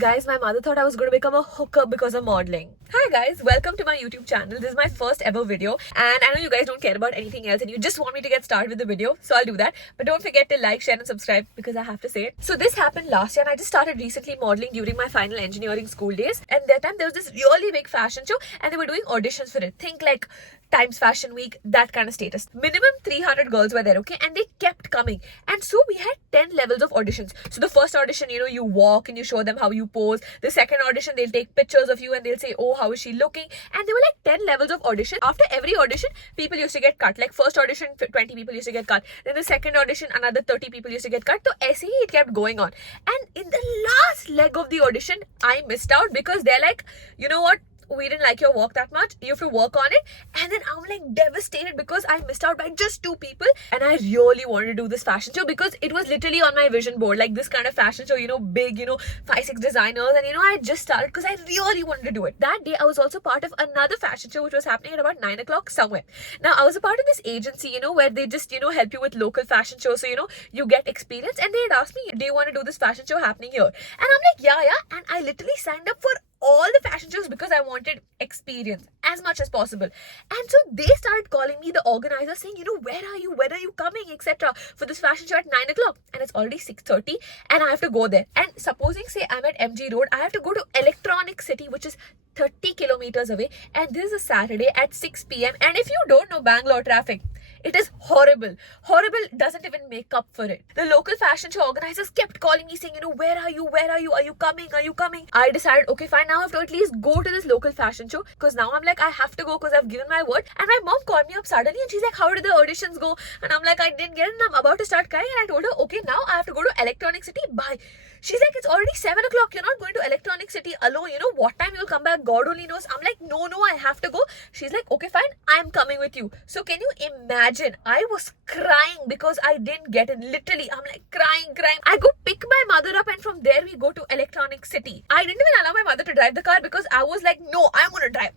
Guys, my mother thought I was going to become a hooker because of modeling. Hi guys, welcome to my YouTube channel. This is my first ever video and I know you guys don't care about anything else and you just want me to get started with the video, so I'll do that. But don't forget to like, share and subscribe because I have to say it. So this happened last year and I just started recently modeling during my final engineering school days, and that time there was this really big fashion show and they were doing auditions for it. Think like Times Fashion Week, that kind of status. Minimum 300 girls were there, okay? And they kept coming. And so we had 10 levels of auditions. So the first audition, you walk and you show them how you pose. The second audition, they'll take pictures of you and they'll say, oh, how is she looking? And there were like 10 levels of audition. After every audition, people used to get cut. Like first audition, 20 people used to get cut. Then the second audition, another 30 people used to get cut. So SAE, it kept going on. And in the last leg of the audition, I missed out because they're like, you know what? We didn't like your work that much. You have to work on it. And then I'm like devastated because I missed out by just 2 people. And I really wanted to do this fashion show because it was literally on my vision board. Like this kind of fashion show, big, 5-6 designers. And I just started because I really wanted to do it. That day, I was also part of another fashion show which was happening at about 9 o'clock somewhere. Now, I was a part of this agency, where they just, help you with local fashion shows. So, you get experience. And they had asked me, do you want to do this fashion show happening here? And I'm like, yeah. And I literally signed up for all the fashion shows because I wanted experience as much as possible. And so they started calling me, the organizer, saying, where are you? When are you coming? Etc. for this fashion show at 9 o'clock. And it's already 6:30 and I have to go there. And supposing, say, I'm at MG Road, I have to go to Electronic City, which is 30 kilometers away. And this is a Saturday at 6 p.m. And if you don't know Bangalore traffic, it is horrible. Horrible doesn't even make up for it. The local fashion show organizers kept calling me saying, where are you? Where are you? Are you coming? Are you coming? I decided, okay, fine. Now I have to at least go to this local fashion show because now I'm like, I have to go because I've given my word. And my mom called me up suddenly and she's like, how did the auditions go? And I'm like, I didn't get it and I'm about to start crying. And I told her, okay, now I have to go to Electronic City. Bye. She's like, it's already 7 o'clock. You're not going to Electronic City alone. What time you'll come back? God only knows. I'm like, no, I have to go. She's like, okay, fine. I'm coming with you. So can you imagine? I was crying because I didn't get it. Literally, I'm like crying. I go pick my mother up and from there we go to Electronic City. I didn't even allow my mother to drive the car because I was like, no, I'm going to drive.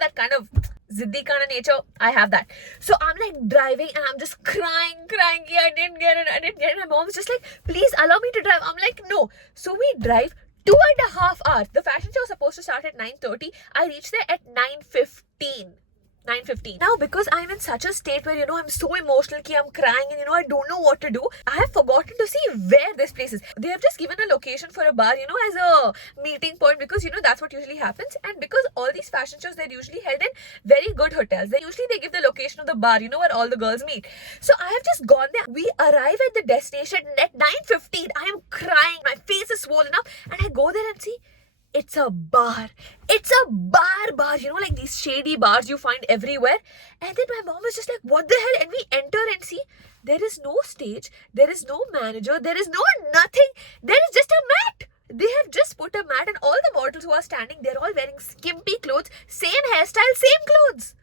That kind of ziddi kind of nature. I have that. So I'm like driving and I'm just crying. Yeah, I didn't get it. My mom's just like, please allow me to drive. I'm like, no. So we drive 2.5 hours. The fashion show was supposed to start at 9:30. I reached there at 9:15. Now, because I'm in such a state where, I'm so emotional, I'm crying and, I don't know what to do, I have forgotten to see where this place is. They have just given a location for a bar, as a meeting point because, that's what usually happens. And because all these fashion shows, they're usually held in very good hotels. They give the location of the bar, where all the girls meet. So I have just gone there. We arrive at the destination at 9:15. I am crying. My face is swollen up. And I go there and see, it's a bar. It's a bar, like these shady bars you find everywhere. And then my mom was just like, what the hell? And we enter and see, there is no stage, there is no manager, there is no nothing. There is just a mat. They have just put a mat and all the models who are standing, they're all wearing skimpy clothes, same hairstyle, same clothes.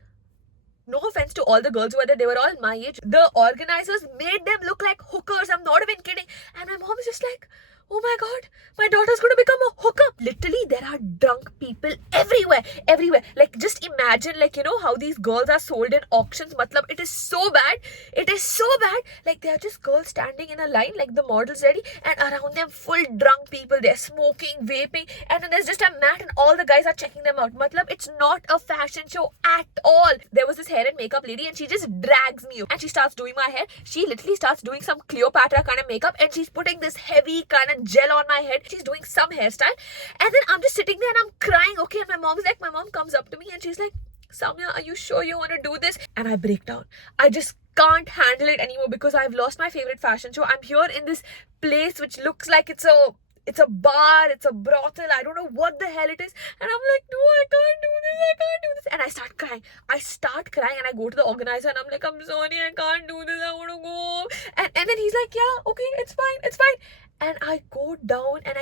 No offense to all the girls who were there, they were all my age. The organizers made them look like hookers. I'm not even kidding. And my mom was just like, oh my God, my daughter's going to become a hooker. Literally, there are drunk people everywhere. Like, just imagine, how these girls are sold in auctions. Matlab, it is so bad. Like, they are just girls standing in a line, like the models ready, and around them, full drunk people. They're smoking, vaping, and then there's just a mat, and all the guys are checking them out. Matlab, it's not a fashion show at all. There was this hair and makeup lady, and she just drags me up, and she starts doing my hair. She literally starts doing some Cleopatra kind of makeup, and she's putting this heavy kind of gel on my head. She's doing some hairstyle, and then I'm just sitting there and I'm crying. Okay, and my mom comes up to me and she's like, Samya, are you sure you want to do this? And I break down. I just can't handle it anymore because I've lost my favorite fashion show. I'm here in this place which looks like it's a bar, it's a brothel, I don't know what the hell it is. And I'm like, no, I can't do this. And I start crying and I go to the organizer and I'm like, I'm sorry, I can't do this, I want to go. And then he's like, yeah, okay, it's fine. And I go down and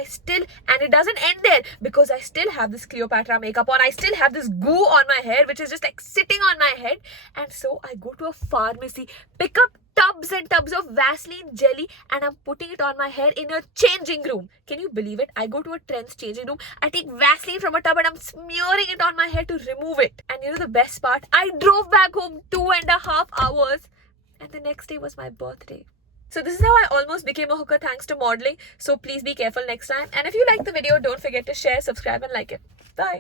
it doesn't end there because I still have this Cleopatra makeup on. I still have this goo on my head, which is just like sitting on my head. And so I go to a pharmacy, pick up tubs and tubs of Vaseline jelly and I'm putting it on my hair in a changing room. Can you believe it? I go to a Trends changing room. I take Vaseline from a tub and I'm smearing it on my hair to remove it. And the best part? I drove back home 2.5 hours and the next day was my birthday. So this is how I almost became a hooker thanks to modeling. So please be careful next time. And if you like the video, don't forget to share, subscribe and like it. Bye.